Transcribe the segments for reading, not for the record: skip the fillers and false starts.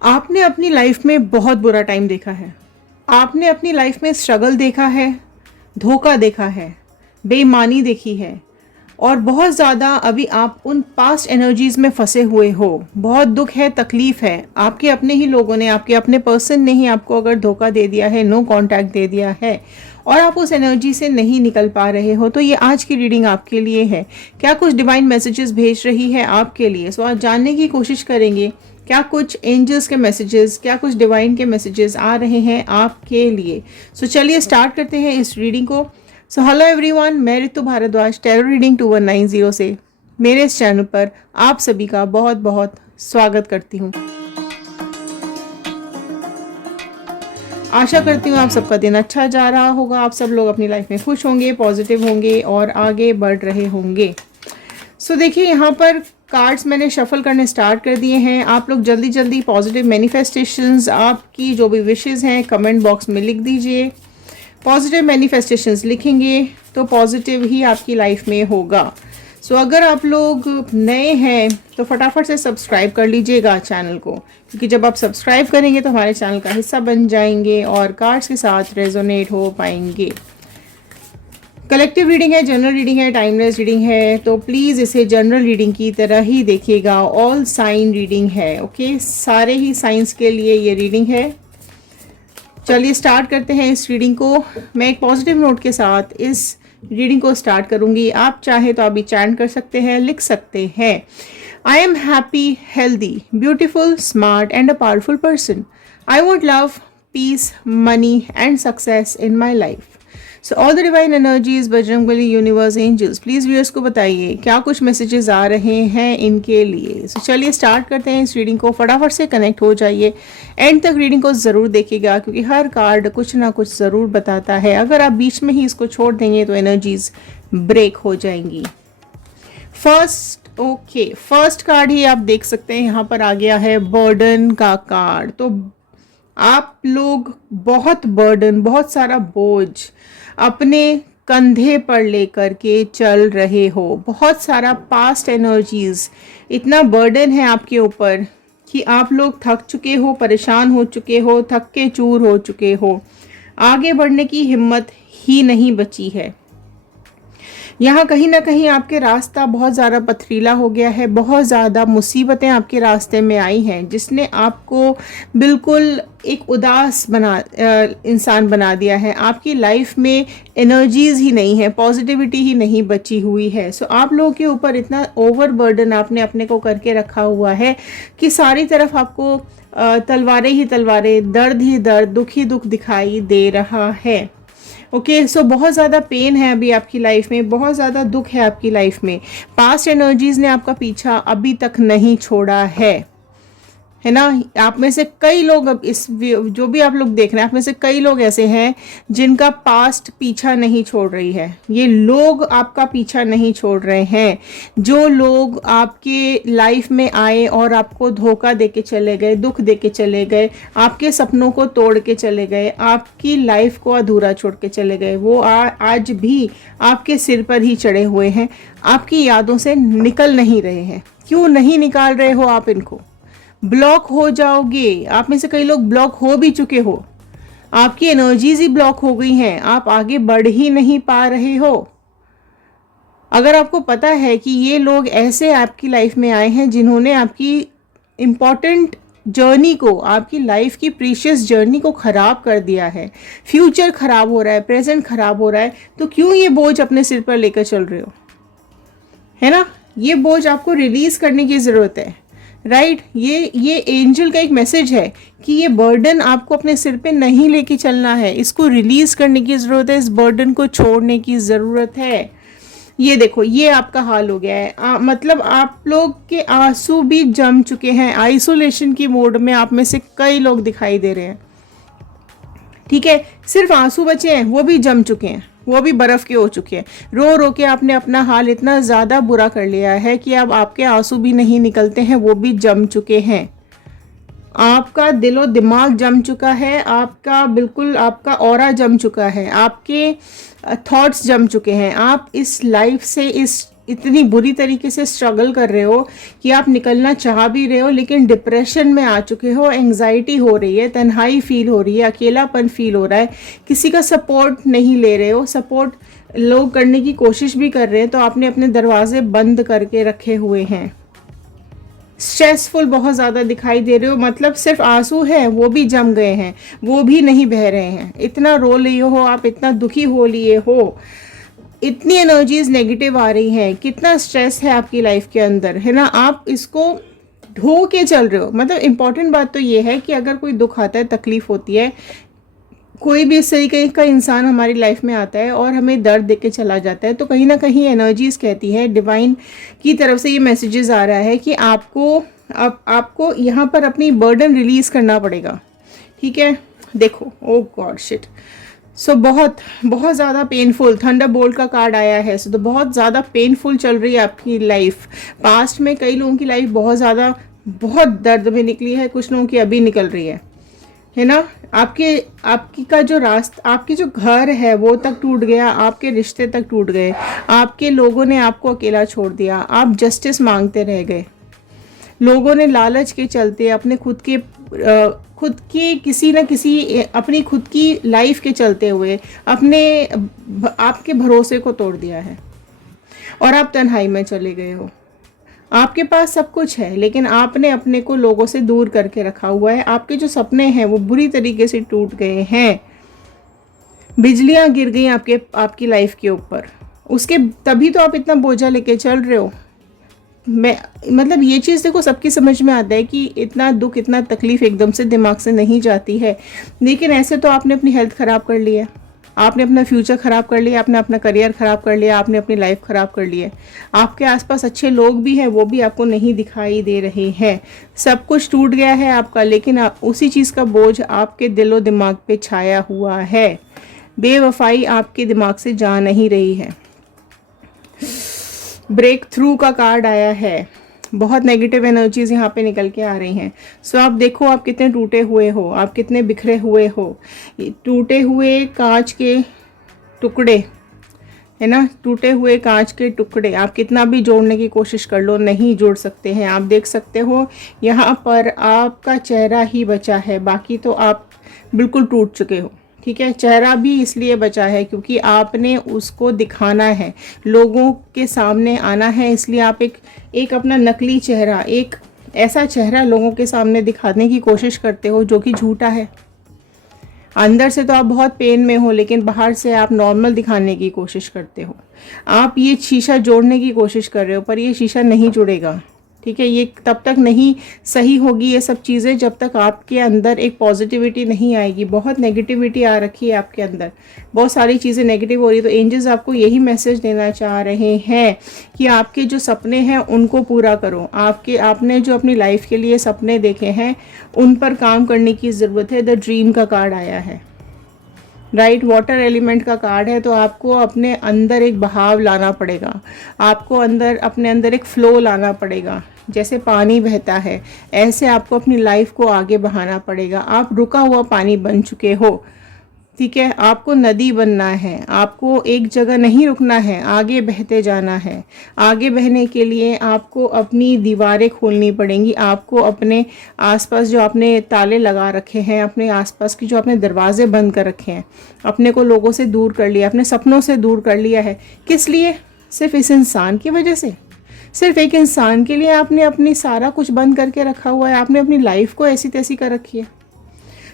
आपने अपनी लाइफ में बहुत बुरा टाइम देखा है। आपने अपनी लाइफ में स्ट्रगल देखा है, धोखा देखा है, बेईमानी देखी है और बहुत ज़्यादा अभी आप उन पास्ट एनर्जीज़ में फंसे हुए हो। बहुत दुख है, तकलीफ़ है। आपके अपने ही लोगों ने, आपके अपने पर्सन ने ही आपको अगर धोखा दे दिया है, नो कांटेक्ट दे दिया है और आप उस एनर्जी से नहीं निकल पा रहे हो, तो ये आज की रीडिंग आपके लिए है। क्या कुछ डिवाइन मैसेजेस भेज रही है आपके लिए? सो आज जानने की कोशिश करेंगे क्या कुछ एंजल्स के मैसेजेस, क्या कुछ डिवाइन के मैसेजेस आ रहे हैं आपके लिए। सो चलिए स्टार्ट करते हैं इस रीडिंग को। सो हेलो एवरीवन, मैं ऋतु भारद्वाज टैरो रीडिंग 2190 से मेरे इस चैनल पर आप सभी का बहुत बहुत स्वागत करती हूँ। आशा करती हूँ आप सबका दिन अच्छा जा रहा होगा, आप सब लोग अपनी लाइफ में खुश होंगे, पॉजिटिव होंगे और आगे बढ़ रहे होंगे। सो देखिए, यहाँ पर कार्ड्स मैंने शफल करने स्टार्ट कर दिए हैं। आप लोग जल्दी जल्दी पॉजिटिव मैनिफेस्टेशंस, आपकी जो भी विशेस हैं कमेंट बॉक्स में लिख दीजिए। पॉजिटिव मैनिफेस्टेशंस लिखेंगे तो पॉजिटिव ही आपकी लाइफ में होगा। सो अगर आप लोग नए हैं तो फटाफट से सब्सक्राइब कर लीजिएगा चैनल को, क्योंकि जब आप सब्सक्राइब करेंगे तो हमारे चैनल का हिस्सा बन जाएंगे और कार्ड्स के साथ रेजोनेट हो पाएंगे। कलेक्टिव रीडिंग है, जनरल रीडिंग है, टाइमलेस रीडिंग है, तो प्लीज़ इसे जनरल रीडिंग की तरह ही देखिएगा। ऑल साइन रीडिंग है, ओके, सारे ही साइंस के लिए ये रीडिंग है। चलिए स्टार्ट करते हैं इस रीडिंग को। मैं एक पॉजिटिव नोट के साथ इस रीडिंग को स्टार्ट करूंगी। आप चाहे तो अभी चैंट कर सकते हैं, लिख सकते हैं। I am happy, healthy, beautiful, smart and a powerful person. I want love, peace, money and success in my life. So all the divine energies, Bajrangbali, universe, angels, please viewers को बताइए क्या कुछ मैसेजेस आ रहे हैं इनके लिए। सो चलिए स्टार्ट करते हैं इस रीडिंग को। फटाफट से कनेक्ट हो जाइए, एंड तक रीडिंग को ज़रूर देखिएगा, क्योंकि हर कार्ड कुछ ना कुछ ज़रूर बताता है। अगर आप बीच में ही इसको छोड़ देंगे तो एनर्जीज ब्रेक हो जाएंगी। फर्स्ट कार्ड ही आप देख सकते हैं, यहाँ पर आ गया है बर्डन का कार्ड। तो आप लोग बहुत बर्डन, बहुत सारा बोझ अपने कंधे पर लेकर के चल रहे हो। बहुत सारा पास्ट एनर्जीज, इतना बर्डन है आपके ऊपर कि आप लोग थक चुके हो, परेशान हो चुके हो, थक के चूर हो चुके हो। आगे बढ़ने की हिम्मत ही नहीं बची है। यहाँ कहीं ना कहीं आपके रास्ता बहुत ज़्यादा पथरीला हो गया है। बहुत ज़्यादा मुसीबतें आपके रास्ते में आई हैं, जिसने आपको बिल्कुल एक उदास इंसान बना दिया है। आपकी लाइफ में एनर्जीज ही नहीं है, पॉजिटिविटी ही नहीं बची हुई है। सो आप लोगों के ऊपर इतना ओवर बर्डन आपने अपने को करके रखा हुआ है कि सारी तरफ आपको तलवारें ही तलवारें, दर्द ही दर्द, दुख ही दुख दिखाई दे रहा है। ओके, सो बहुत ज़्यादा पेन है अभी आपकी लाइफ में, बहुत ज़्यादा दुख है आपकी लाइफ में। पास्ट एनर्जीज ने आपका पीछा अभी तक नहीं छोड़ा है ना। आप में से कई लोग, अब इस जो भी आप लोग देख रहे हैं, आप में से कई लोग ऐसे हैं जिनका पास्ट पीछा नहीं छोड़ रही है। ये लोग आपका पीछा नहीं छोड़ रहे हैं। जो लोग आपके लाइफ में आए और आपको धोखा देके चले गए, दुख देके चले गए, आपके सपनों को तोड़ के चले गए, आपकी लाइफ को अधूरा छोड़ के चले गए, वो आज भी आपके सिर पर ही चढ़े हुए हैं, आपकी यादों से निकल नहीं रहे हैं। क्यों नहीं निकाल रहे हो आप इनको? ब्लॉक हो जाओगे। आप में से कई लोग ब्लॉक हो भी चुके हो, आपकी एनर्जीज ही ब्लॉक हो गई हैं, आप आगे बढ़ ही नहीं पा रहे हो। अगर आपको पता है कि ये लोग ऐसे आपकी लाइफ में आए हैं जिन्होंने आपकी इम्पॉर्टेंट जर्नी को, आपकी लाइफ की प्रीशियस जर्नी को खराब कर दिया है, फ्यूचर खराब हो रहा है, प्रेजेंट खराब हो रहा है, तो क्यों ये बोझ अपने सिर पर लेकर चल रहे हो? है ना, ये बोझ आपको रिलीज करने की जरूरत है, राइट। ये एंजल का एक मैसेज है कि ये बर्डन आपको अपने सिर पे नहीं लेके चलना है, इसको रिलीज करने की ज़रूरत है, इस बर्डन को छोड़ने की ज़रूरत है। ये देखो, ये आपका हाल हो गया है। मतलब आप लोग के आंसू भी जम चुके हैं। आइसोलेशन की मोड में आप में से कई लोग दिखाई दे रहे हैं, ठीक है। सिर्फ आंसू बचे हैं, वो भी जम चुके हैं, वो भी बर्फ के हो चुके हैं। रो रो के आपने अपना हाल इतना ज़्यादा बुरा कर लिया है कि अब आपके आंसू भी नहीं निकलते हैं, वो भी जम चुके हैं। आपका दिलो दिमाग जम चुका है, आपका बिल्कुल आपका ऑरा जम चुका है, आपके थॉट्स जम चुके हैं। आप इस लाइफ से, इस इतनी बुरी तरीके से स्ट्रगल कर रहे हो कि आप निकलना चाह भी रहे हो, लेकिन डिप्रेशन में आ चुके हो, एंग्जाइटी हो रही है, तन्हाई फील हो रही है, अकेलापन फील हो रहा है, किसी का सपोर्ट नहीं ले रहे हो, सपोर्ट लोग करने की कोशिश भी कर रहे हैं तो आपने अपने दरवाजे बंद करके रखे हुए हैं। स्ट्रेसफुल बहुत ज़्यादा दिखाई दे रहे हो, मतलब सिर्फ आंसू हैं वो भी जम गए हैं, वो भी नहीं बह रहे हैं। इतना रो लिए हो आप, इतना दुखी हो लिए हो, इतनी एनर्जीज नेगेटिव आ रही हैं, कितना स्ट्रेस है आपकी लाइफ के अंदर, है ना। आप इसको ढो के चल रहे हो। मतलब इम्पॉर्टेंट बात तो ये है कि अगर कोई दुख आता है, तकलीफ होती है, कोई भी इस तरीके का इंसान हमारी लाइफ में आता है और हमें दर्द दे के चला जाता है, तो कहीं ना कहीं एनर्जीज कहती है, डिवाइन की तरफ से ये मैसेजेस आ रहा है कि आपको यहाँ पर अपनी बर्डन रिलीज करना पड़ेगा। ठीक है, देखो, ओ गॉड शिट, सो बहुत बहुत ज़्यादा पेनफुल, थंडर बोल्ट का कार्ड आया है। सो तो बहुत ज़्यादा पेनफुल चल रही है आपकी लाइफ। पास्ट में कई लोगों की लाइफ बहुत दर्द में निकली है, कुछ लोगों की अभी निकल रही है ना। आपकी का जो रास्ता, आपकी जो घर है वो तक टूट गया, आपके रिश्ते तक टूट गए, आपके लोगों ने आपको अकेला छोड़ दिया, आप जस्टिस मांगते रह गए, लोगों ने लालच के चलते अपने खुद की किसी न किसी अपनी खुद की लाइफ के चलते हुए आपके भरोसे को तोड़ दिया है और आप तन्हाई में चले गए हो। आपके पास सब कुछ है लेकिन आपने अपने को लोगों से दूर करके रखा हुआ है। आपके जो सपने हैं वो बुरी तरीके से टूट गए हैं, बिजलियां गिर गई आपकी लाइफ के ऊपर। उसके तभी तो आप इतना बोझा लेके चल रहे हो। मतलब ये चीज़ देखो, सबकी समझ में आता है कि इतना दुख, इतना तकलीफ एकदम से दिमाग से नहीं जाती है, लेकिन ऐसे तो आपने अपनी हेल्थ ख़राब कर ली है, आपने अपना फ्यूचर ख़राब कर लिया, आपने अपना करियर ख़राब कर लिया, आपने अपनी लाइफ ख़राब कर ली है। आपके आसपास अच्छे लोग भी हैं, वो भी आपको नहीं दिखाई दे रहे हैं। सब कुछ टूट गया है आपका, लेकिन उसी चीज़ का बोझ आपके दिलो दिमाग पे छाया हुआ है। बेवफाई आपके दिमाग से जा नहीं रही है। ब्रेक थ्रू का कार्ड आया है। बहुत नेगेटिव एनर्जीज यहाँ पे निकल के आ रही हैं। सो आप देखो, आप कितने टूटे हुए हो, आप कितने बिखरे हुए हो। टूटे हुए कांच के टुकड़े, है ना, टूटे हुए कांच के टुकड़े आप कितना भी जोड़ने की कोशिश कर लो, नहीं जोड़ सकते हैं। आप देख सकते हो यहाँ पर आपका चेहरा ही बचा है, बाकी तो आप बिल्कुल टूट चुके हो। ठीक है, चेहरा भी इसलिए बचा है क्योंकि आपने उसको दिखाना है, लोगों के सामने आना है, इसलिए आप एक अपना नकली चेहरा, एक ऐसा चेहरा लोगों के सामने दिखाने की कोशिश करते हो जो कि झूठा है। अंदर से तो आप बहुत पेन में हो, लेकिन बाहर से आप नॉर्मल दिखाने की कोशिश करते हो। आप ये शीशा जोड़ने की कोशिश कर रहे हो, पर ये शीशा नहीं जुड़ेगा। ठीक है, ये तब तक नहीं सही होगी ये सब चीज़ें जब तक आपके अंदर एक पॉजिटिविटी नहीं आएगी। बहुत नेगेटिविटी आ रखी है आपके अंदर, बहुत सारी चीज़ें नेगेटिव हो रही है। तो एंजल्स आपको यही मैसेज देना चाह रहे हैं कि आपके जो सपने हैं उनको पूरा करो। आपने जो अपनी लाइफ के लिए सपने देखे हैं उन पर काम करने की ज़रूरत है। द ड्रीम का कार्ड आया है, राइट, वाटर एलिमेंट का कार्ड है। तो आपको अपने अंदर एक बहाव लाना पड़ेगा, आपको अपने अंदर एक फ्लो लाना पड़ेगा। जैसे पानी बहता है ऐसे आपको अपनी लाइफ को आगे बहाना पड़ेगा। आप रुका हुआ पानी बन चुके हो। ठीक है, आपको नदी बनना है, आपको एक जगह नहीं रुकना है, आगे बहते जाना है। आगे बहने के लिए आपको अपनी दीवारें खोलनी पड़ेंगी, आपको अपने आसपास जो आपने ताले लगा रखे हैं, अपने आसपास की जो आपने दरवाजे बंद कर रखे हैं, अपने को लोगों से दूर कर लिया, अपने सपनों से दूर कर लिया है। किस लिए? सिर्फ इस इंसान की वजह से, सिर्फ एक इंसान के लिए आपने अपनी सारा कुछ बंद करके रखा हुआ है, आपने अपनी लाइफ को ऐसी तैसी कर रखी है।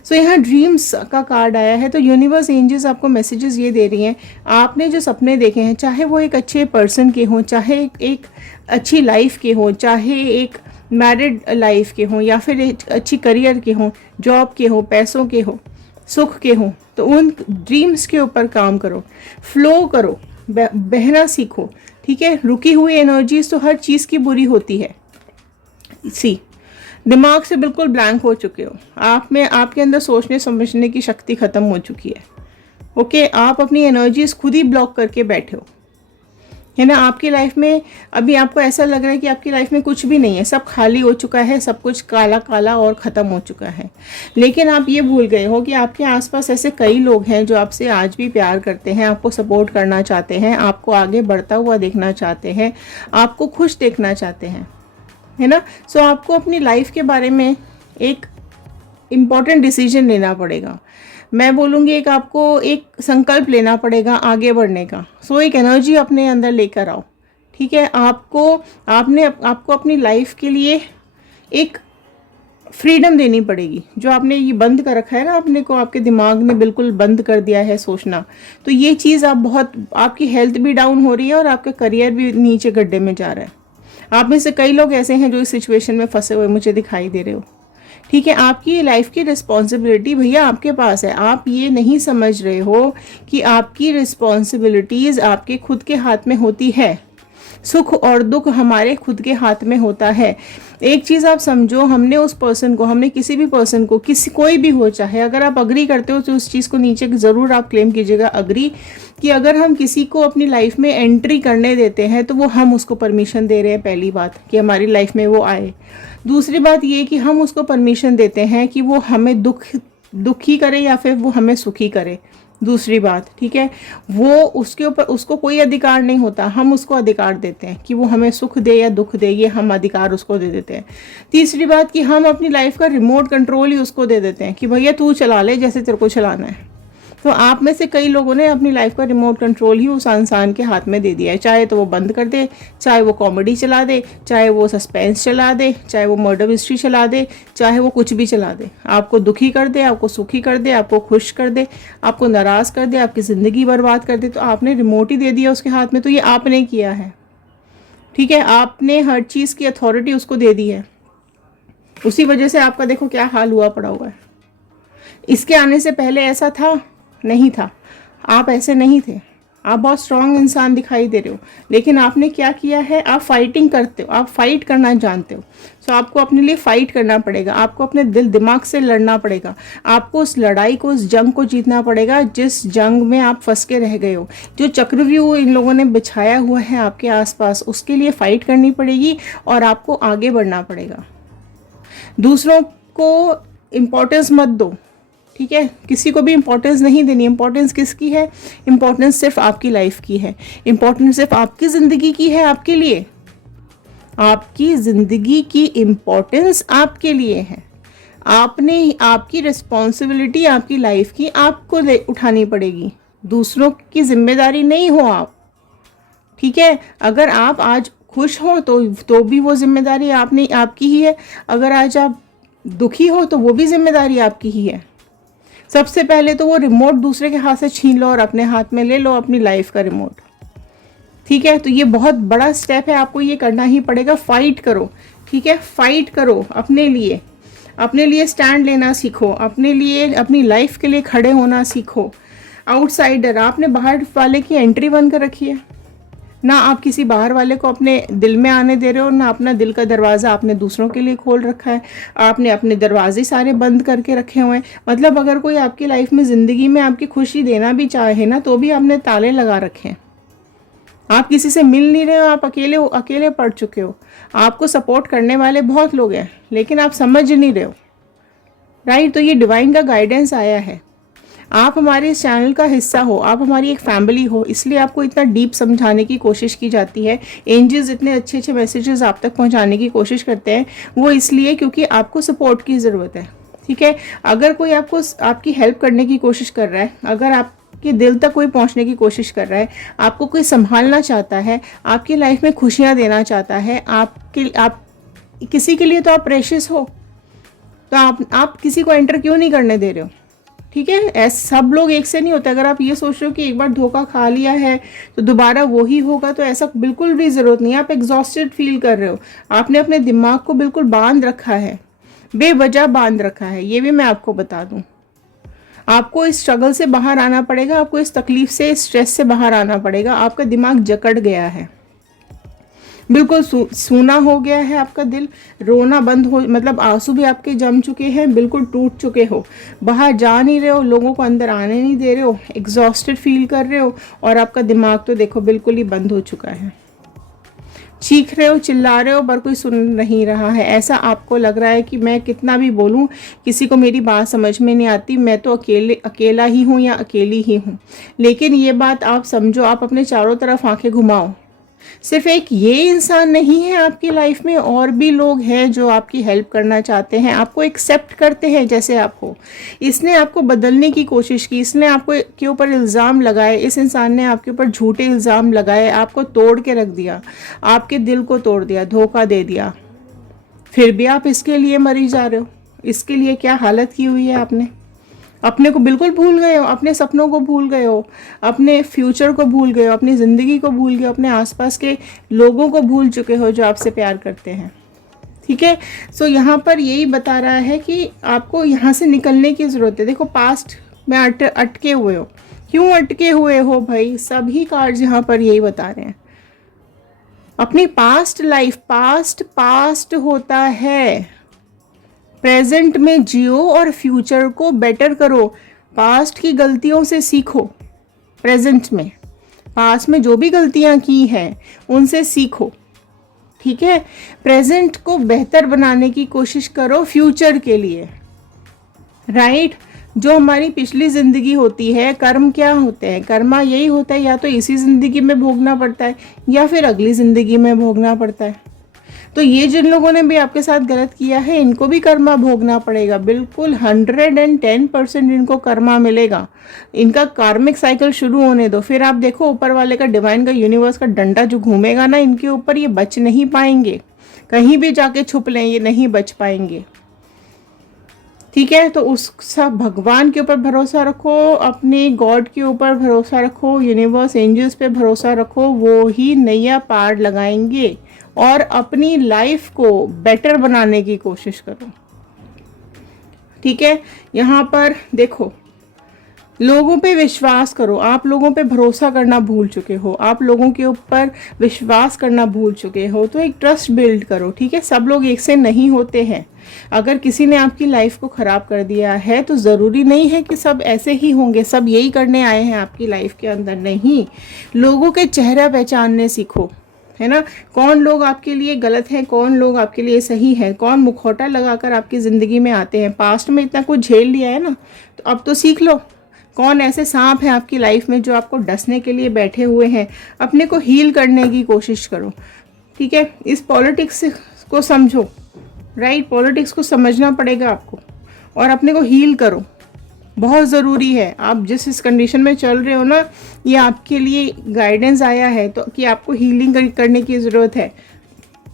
सो यहाँ ड्रीम्स का कार्ड आया है। तो यूनिवर्स एंजल्स आपको मैसेजेस ये दे रही हैं, आपने जो सपने देखे हैं, चाहे वो एक अच्छे पर्सन के हों, चाहे एक अच्छी लाइफ के हों, चाहे एक मैरिड लाइफ के हों, या फिर एक अच्छी करियर के हों, जॉब के हों, पैसों के हों, सुख के हों, तो उन ड्रीम्स के ऊपर काम करो, फ्लो करो, बहना सीखो। ठीक है, रुकी हुई एनर्जीज तो हर चीज़ की बुरी होती है। दिमाग से बिल्कुल ब्लैंक हो चुके हो, आपके अंदर सोचने समझने की शक्ति ख़त्म हो चुकी है। ओके, आप अपनी एनर्जीज खुद ही ब्लॉक करके बैठे हो। है ना। आपकी लाइफ में अभी आपको ऐसा लग रहा है कि आपकी लाइफ में कुछ भी नहीं है, सब खाली हो चुका है, सब कुछ काला काला और ख़त्म हो चुका है। लेकिन आप ये भूल गए हो कि आपके आसपास ऐसे कई लोग हैं जो आपसे आज भी प्यार करते हैं, आपको सपोर्ट करना चाहते हैं, आपको आगे बढ़ता हुआ देखना चाहते हैं, आपको खुश देखना चाहते हैं, है ना। सो आपको अपनी लाइफ के बारे में एक इम्पॉर्टेंट डिसीजन लेना पड़ेगा। मैं बोलूँगी एक आपको एक संकल्प लेना पड़ेगा आगे बढ़ने का। सो एक एनर्जी अपने अंदर लेकर आओ, ठीक है। आपको अपनी लाइफ के लिए एक फ्रीडम देनी पड़ेगी। जो आपने ये बंद कर रखा है ना अपने को, आपके दिमाग ने बिल्कुल बंद कर दिया है सोचना, तो ये चीज़ आपकी हेल्थ भी डाउन हो रही है और आपका करियर भी नीचे गड्ढे में जा रहा है। आप में से कई लोग ऐसे हैं जो इस सिचुएशन में फंसे हुए मुझे दिखाई दे रहे हो, ठीक है। आपकी लाइफ की रिस्पॉन्सिबिलिटी भैया आपके पास है। आप ये नहीं समझ रहे हो कि आपकी रिस्पॉन्सिबिलिटीज़ आपके खुद के हाथ में होती है। सुख और दुख हमारे खुद के हाथ में होता है। एक चीज़ आप समझो, हमने किसी भी पर्सन को, कोई भी हो चाहे, अगर आप अग्री करते हो तो उस चीज़ को नीचे ज़रूर आप क्लेम कीजिएगा अग्री, कि अगर हम किसी को अपनी लाइफ में एंट्री करने देते हैं तो वो हम उसको परमिशन दे रहे हैं, पहली बात कि हमारी लाइफ में वो आए। दूसरी बात ये कि हम उसको परमिशन देते हैं कि वो हमें दुखी करे या फिर वो हमें सुखी करे। दूसरी बात, ठीक है, वो उसको कोई अधिकार नहीं होता, हम उसको अधिकार देते हैं कि वो हमें सुख दे या दुख दे, ये हम अधिकार उसको दे देते हैं। तीसरी बात कि हम अपनी लाइफ का रिमोट कंट्रोल ही उसको दे देते हैं कि भैया तू चला ले जैसे तेरे को चलाना है। तो आप में से कई लोगों ने अपनी लाइफ का रिमोट कंट्रोल ही उस इंसान के हाथ में दे दिया है। चाहे तो वो बंद कर दे, चाहे वो कॉमेडी चला दे, चाहे वो सस्पेंस चला दे, चाहे वो मर्डर मिस्ट्री चला दे, चाहे वो कुछ भी चला दे, आपको दुखी कर दे, आपको सुखी कर दे, आपको खुश कर दे, आपको नाराज़ कर दे, आपकी ज़िंदगी बर्बाद कर दे। तो आपने रिमोट ही दे दिया उसके हाथ में, तो ये आपने किया है, ठीक है। आपने हर चीज़ की अथॉरिटी उसको दे दी है। उसी वजह से आपका देखो क्या हाल हुआ पड़ा हुआ है। इसके आने से पहले ऐसा था नहीं था, आप ऐसे नहीं थे, आप बहुत स्ट्रांग इंसान दिखाई दे रहे हो। लेकिन आपने क्या किया है, आप फाइटिंग करते हो, आप फाइट करना जानते हो। सो आपको अपने लिए फाइट करना पड़ेगा, आपको अपने दिल दिमाग से लड़ना पड़ेगा, आपको उस लड़ाई को, उस जंग को जीतना पड़ेगा जिस जंग में आप फंस के रह गए हो। जो चक्रव्यूह इन लोगों ने बिछाया हुआ है आपके आसपास, उसके लिए फाइट करनी पड़ेगी और आपको आगे बढ़ना पड़ेगा। दूसरों को इम्पोर्टेंस मत दो, ठीक है। किसी को भी इम्पोर्टेंस नहीं देनी। इम्पोर्टेंस किसकी है? इम्पोर्टेंस सिर्फ आपकी लाइफ की है, इम्पोर्टेंस सिर्फ आपकी ज़िंदगी की है, आपके लिए। आपकी ज़िंदगी की इम्पोर्टेंस आपके लिए है। आपकी रिस्पॉन्सिबिलिटी आपकी लाइफ की आपको उठानी पड़ेगी, दूसरों की जिम्मेदारी नहीं हो आप, ठीक है। अगर आप आज खुश हो तो भी वो जिम्मेदारी आपकी ही है। अगर आज आप दुखी हो तो वो भी जिम्मेदारी आपकी ही है। सबसे पहले तो वो रिमोट दूसरे के हाथ से छीन लो और अपने हाथ में ले लो अपनी लाइफ का रिमोट, ठीक है। तो ये बहुत बड़ा स्टेप है, आपको ये करना ही पड़ेगा। फाइट करो, ठीक है, फाइट करो अपने लिए स्टैंड लेना सीखो, अपने लिए, अपनी लाइफ के लिए खड़े होना सीखो। आउटसाइडर, आपने बाहर वाले की एंट्री बंद कर रखी है ना, आप किसी बाहर वाले को अपने दिल में आने दे रहे हो ना, अपना दिल का दरवाज़ा आपने दूसरों के लिए खोल रखा है। आपने अपने दरवाजे सारे बंद करके रखे हुए हैं। मतलब अगर कोई आपकी लाइफ में, ज़िंदगी में आपकी खुशी देना भी चाहे ना, तो भी आपने ताले लगा रखे हैं। आप किसी से मिल नहीं रहे हो, आप अकेले पड़ चुके हो। आपको सपोर्ट करने वाले बहुत लोग हैं लेकिन आप समझ नहीं रहे हो, राइट। तो ये डिवाइन का गाइडेंस आया है। आप हमारे इस चैनल का हिस्सा हो, आप हमारी एक फैमिली हो, इसलिए आपको इतना डीप समझाने की कोशिश की जाती है। एंजल्स इतने अच्छे अच्छे मैसेजेस आप तक पहुंचाने की कोशिश करते हैं, वो इसलिए क्योंकि आपको सपोर्ट की ज़रूरत है, ठीक है। अगर कोई आपकी हेल्प करने की कोशिश कर रहा है, अगर आपके दिल तक कोई पहुंचने की कोशिश कर रहा है, आपको कोई संभालना चाहता है, आपकी लाइफ में खुशियाँ देना चाहता है, आप किसी के लिए तो आप प्रेशियस हो, तो आप किसी को एंटर क्यों नहीं करने दे रहे हो, ठीक है। ऐसे सब लोग एक से नहीं होते। अगर आप ये सोच रहे हो कि एक बार धोखा खा लिया है तो दोबारा वो ही होगा, तो ऐसा बिल्कुल भी ज़रूरत नहीं है। आप एग्जॉस्टेड फील कर रहे हो, आपने अपने दिमाग को बिल्कुल बांध रखा है, बेवजह बांध रखा है, ये भी मैं आपको बता दूं। आपको इस स्ट्रगल से बाहर आना पड़ेगा, आपको इस तकलीफ से, इस स्ट्रेस से बाहर आना पड़ेगा। आपका दिमाग जकड़ गया है, बिल्कुल सूना हो गया है आपका दिल, रोना बंद हो, मतलब आंसू भी आपके जम चुके हैं, बिल्कुल टूट चुके हो, बाहर जा नहीं रहे हो, लोगों को अंदर आने नहीं दे रहे हो, एग्जॉस्टेड फील कर रहे हो, और आपका दिमाग तो देखो बिल्कुल ही बंद हो चुका है। चीख रहे हो, चिल्ला रहे हो, पर कोई सुन नहीं रहा है। ऐसा आपको लग रहा है कि मैं कितना भी बोलूं किसी को मेरी बात समझ में नहीं आती, मैं तो अकेला ही हूं या अकेली ही हूं। लेकिन ये बात आप समझो, आप अपने चारों तरफ आंखें घुमाओ, सिर्फ एक ये इंसान नहीं है आपकी लाइफ में, और भी लोग हैं जो आपकी हेल्प करना चाहते हैं, आपको एक्सेप्ट करते हैं जैसे आप हो। इसने आपको बदलने की कोशिश की, इसने आपको के ऊपर इल्ज़ाम लगाए, इस इंसान ने आपके ऊपर झूठे इल्ज़ाम लगाए, आपको तोड़ के रख दिया, आपके दिल को तोड़ दिया, धोखा दे दिया, फिर भी आप इसके लिए मरी जा रहे हो। इसके लिए क्या हालत की हुई है आपने, अपने को बिल्कुल भूल गए हो, अपने सपनों को भूल गए हो, अपने फ्यूचर को भूल गए हो, अपनी ज़िंदगी को भूल गए हो, अपने आसपास के लोगों को भूल चुके हो जो आपसे प्यार करते हैं। ठीक है, सो यहाँ पर यही बता रहा है कि आपको यहाँ से निकलने की ज़रूरत है। देखो पास्ट में अटके हुए हो, क्यों अटके हुए हो भाई, सभी कार्ड्स यहाँ पर यही बता रहे हैं। अपनी पास्ट लाइफ, पास्ट होता है, प्रेजेंट में जियो और फ्यूचर को बेटर करो। पास्ट की गलतियों से सीखो, प्रेजेंट में पास्ट में जो भी गलतियां की हैं उनसे सीखो। ठीक है, प्रेजेंट को बेहतर बनाने की कोशिश करो फ्यूचर के लिए। राइट, जो हमारी पिछली ज़िंदगी होती है, कर्म क्या होते हैं, कर्मा यही होता है, या तो इसी ज़िंदगी में भोगना पड़ता है या फिर अगली ज़िंदगी में भोगना पड़ता है। तो ये जिन लोगों ने भी आपके साथ गलत किया है, इनको भी कर्मा भोगना पड़ेगा, बिल्कुल 110% इनको कर्मा मिलेगा। इनका कार्मिक साइकिल शुरू होने दो, फिर आप देखो ऊपर वाले का, डिवाइन का, यूनिवर्स का डंडा जो घूमेगा ना इनके ऊपर, ये बच नहीं पाएंगे, कहीं भी जाके छुप लें ये नहीं बच पाएंगे। ठीक है, तो उस सब भगवान के ऊपर भरोसा रखो, अपने गॉड के ऊपर भरोसा रखो, यूनिवर्स एंजल्स पे भरोसा रखो, वो ही नैया पार लगाएंगे और अपनी लाइफ को बेटर बनाने की कोशिश करो। ठीक है, यहाँ पर देखो, लोगों पे विश्वास करो, आप लोगों पे भरोसा करना भूल चुके हो, आप लोगों के ऊपर विश्वास करना भूल चुके हो, तो एक ट्रस्ट बिल्ड करो। ठीक है, सब लोग एक से नहीं होते हैं। अगर किसी ने आपकी लाइफ को ख़राब कर दिया है तो ज़रूरी नहीं है कि सब ऐसे ही होंगे, सब यही करने आए हैं आपकी लाइफ के अंदर, नहीं। लोगों के चेहरा पहचानने सीखो, है ना, कौन लोग आपके लिए गलत हैं, कौन लोग आपके लिए सही है, कौन मुखौटा लगाकर आपकी ज़िंदगी में आते हैं। पास्ट में इतना कुछ झेल लिया है ना, तो अब तो सीख लो कौन ऐसे सांप हैं आपकी लाइफ में जो आपको डसने के लिए बैठे हुए हैं। अपने को हील करने की कोशिश करो। ठीक है, इस पॉलिटिक्स को समझो, राइट, पॉलिटिक्स को समझना पड़ेगा आपको, और अपने को हील करो, बहुत ज़रूरी है। आप जिस इस कंडीशन में चल रहे हो ना, ये आपके लिए गाइडेंस आया है तो कि आपको हीलिंग करने की ज़रूरत है।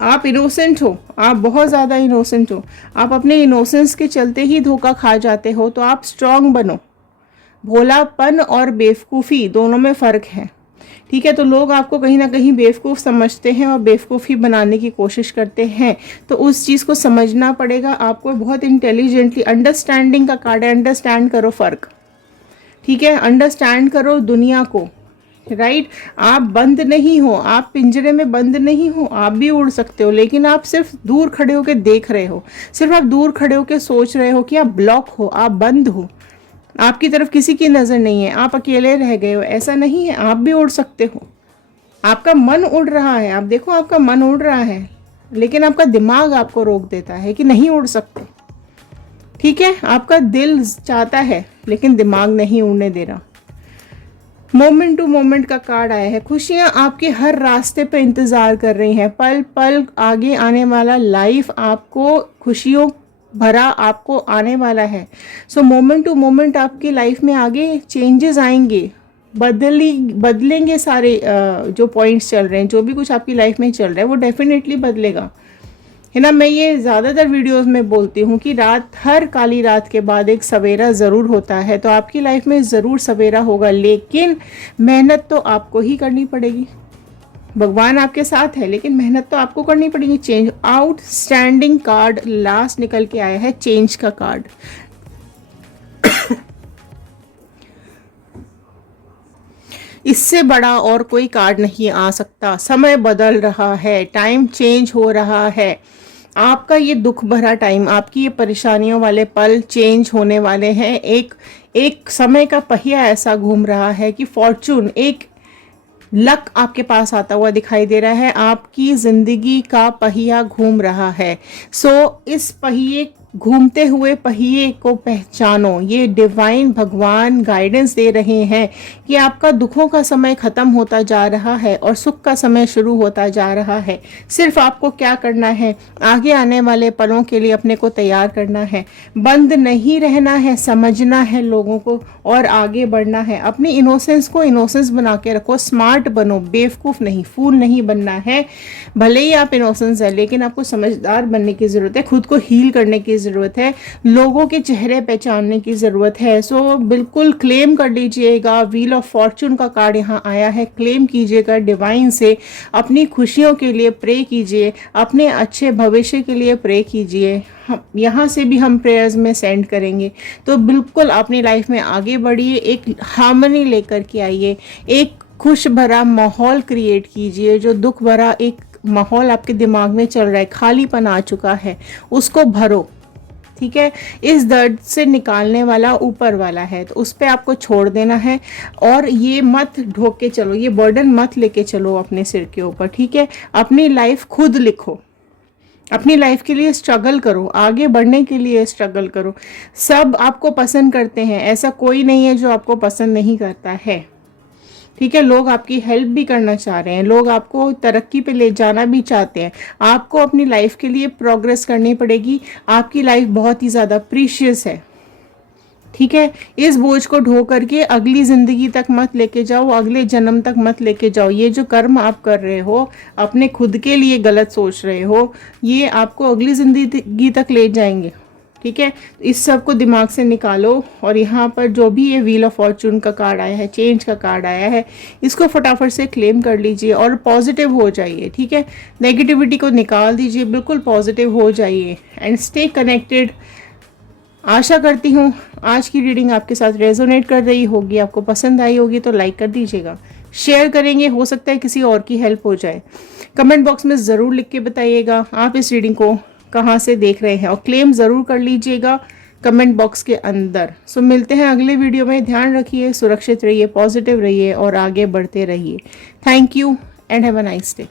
आप इनोसेंट हो, आप बहुत ज़्यादा इनोसेंट हो, आप अपने इनोसेंस के चलते ही धोखा खा जाते हो, तो आप स्ट्रांग बनो। भोलापन और बेवकूफ़ी दोनों में फ़र्क है। ठीक है, तो लोग आपको कहीं ना कहीं बेवकूफ़ समझते हैं और बेवकूफ़ी बनाने की कोशिश करते हैं, तो उस चीज़ को समझना पड़ेगा आपको बहुत इंटेलिजेंटली। अंडरस्टैंडिंग का कार्ड है, अंडरस्टैंड करो फ़र्क। ठीक है, अंडरस्टैंड करो दुनिया को। राइट, आप बंद नहीं हो, आप पिंजरे में बंद नहीं हो, आप भी उड़ सकते हो, लेकिन आप सिर्फ दूर खड़े होकर देख रहे हो, सिर्फ आप दूर खड़े होकर सोच रहे हो कि आप ब्लॉक हो, आप बंद हो, आपकी तरफ किसी की नज़र नहीं है, आप अकेले रह गए हो। ऐसा नहीं है, आप भी उड़ सकते हो। आपका मन उड़ रहा है, आप देखो आपका मन उड़ रहा है, लेकिन आपका दिमाग आपको रोक देता है कि नहीं उड़ सकते। ठीक है, आपका दिल चाहता है लेकिन दिमाग नहीं उड़ने दे रहा। मोमेंट टू मोमेंट का कार्ड आया है, खुशियां आपके हर रास्ते पे इंतज़ार कर रही हैं, पल पल आगे आने वाला लाइफ आपको खुशियों भरा आपको आने वाला है। सो मोमेंट टू मोमेंट आपकी लाइफ में आगे चेंजेस आएंगे, बदलेंगे सारे जो पॉइंट्स चल रहे हैं, जो भी कुछ आपकी लाइफ में चल रहा है वो डेफिनेटली बदलेगा, है ना। मैं ये ज़्यादातर वीडियोस में बोलती हूँ कि हर काली रात के बाद एक सवेरा ज़रूर होता है, तो आपकी लाइफ में ज़रूर सवेरा होगा, लेकिन मेहनत तो आपको ही करनी पड़ेगी। भगवान आपके साथ है लेकिन मेहनत तो आपको करनी पड़ेगी। चेंज आउटस्टैंडिंग कार्ड लास्ट निकल के आया है, चेंज का कार्ड। इससे बड़ा और कोई कार्ड नहीं आ सकता। समय बदल रहा है, टाइम चेंज हो रहा है। आपका ये दुख भरा टाइम, आपकी ये परेशानियों वाले पल चेंज होने वाले हैं। एक एक समय का पहिया ऐसा घूम रहा है कि फॉर्चून, एक लक आपके पास आता हुआ दिखाई दे रहा है। आपकी जिंदगी का पहिया घूम रहा है। इस पहिए, घूमते हुए पहिए को पहचानो। ये डिवाइन भगवान गाइडेंस दे रहे हैं कि आपका दुखों का समय खत्म होता जा रहा है और सुख का समय शुरू होता जा रहा है। सिर्फ आपको क्या करना है, आगे आने वाले पलों के लिए अपने को तैयार करना है। बंद नहीं रहना है, समझना है लोगों को और आगे बढ़ना है। अपनी इनोसेंस को इनोसेंस बना के रखो, स्मार्ट बनो, बेवकूफ़ नहीं, फूल नहीं बनना है। भले ही आप इनोसेंस है, लेकिन आपको समझदार बनने की ज़रूरत है, खुद को हील करने की ज़रूरत है, लोगों के चेहरे पहचानने की ज़रूरत है। बिल्कुल क्लेम कर लीजिएगा। व्हील ऑफ फॉर्चून का कार्ड यहाँ आया है, क्लेम कीजिएगा डिवाइन से। अपनी खुशियों के लिए प्रे कीजिए, अपने अच्छे भविष्य के लिए प्रे कीजिए। यहाँ से भी हम प्रेयर्स में सेंड करेंगे। तो बिल्कुल अपनी लाइफ में आगे बढ़िए, एक हार्मनी लेकर के आइए, एक खुश भरा माहौल क्रिएट कीजिए। जो दुख भरा एक माहौल आपके दिमाग में चल रहा है, खालीपन आ चुका है, उसको भरो। ठीक है, इस दर्द से निकालने वाला ऊपर वाला है, तो उस पर आपको छोड़ देना है। और ये मत ढोक के चलो, ये बर्डन मत लेके चलो अपने सिर के ऊपर। ठीक है, अपनी लाइफ खुद लिखो, अपनी लाइफ के लिए स्ट्रगल करो, आगे बढ़ने के लिए स्ट्रगल करो। सब आपको पसंद करते हैं, ऐसा कोई नहीं है जो आपको पसंद नहीं करता है। ठीक है, लोग आपकी हेल्प भी करना चाह रहे हैं, लोग आपको तरक्की पे ले जाना भी चाहते हैं। आपको अपनी लाइफ के लिए प्रोग्रेस करनी पड़ेगी। आपकी लाइफ बहुत ही ज़्यादा प्रीशियस है। ठीक है, इस बोझ को ढो करके अगली ज़िंदगी तक मत लेके जाओ, अगले जन्म तक मत लेके जाओ। ये जो कर्म आप कर रहे हो, अपने खुद के लिए गलत सोच रहे हो, ये आपको अगली ज़िंदगी तक ले जाएंगे। ठीक है, इस सब को दिमाग से निकालो। और यहाँ पर जो भी ये व्हील ऑफ फॉर्चून का कार्ड आया है, चेंज का कार्ड आया है, इसको फटाफट से क्लेम कर लीजिए और पॉजिटिव हो जाइए। ठीक है, नेगेटिविटी को निकाल दीजिए, बिल्कुल पॉजिटिव हो जाइए एंड स्टे कनेक्टेड। आशा करती हूँ आज की रीडिंग आपके साथ रेजोनेट कर रही होगी, आपको पसंद आई होगी तो लाइक कर दीजिएगा, शेयर करेंगे, हो सकता है किसी और की हेल्प हो जाए। कमेंट बॉक्स में ज़रूर लिख के बताइएगा आप इस रीडिंग को कहाँ से देख रहे हैं और क्लेम ज़रूर कर लीजिएगा कमेंट बॉक्स के अंदर। मिलते हैं अगले वीडियो में। ध्यान रखिए, सुरक्षित रहिए, पॉजिटिव रहिए और आगे बढ़ते रहिए। Thank you and have a nice day.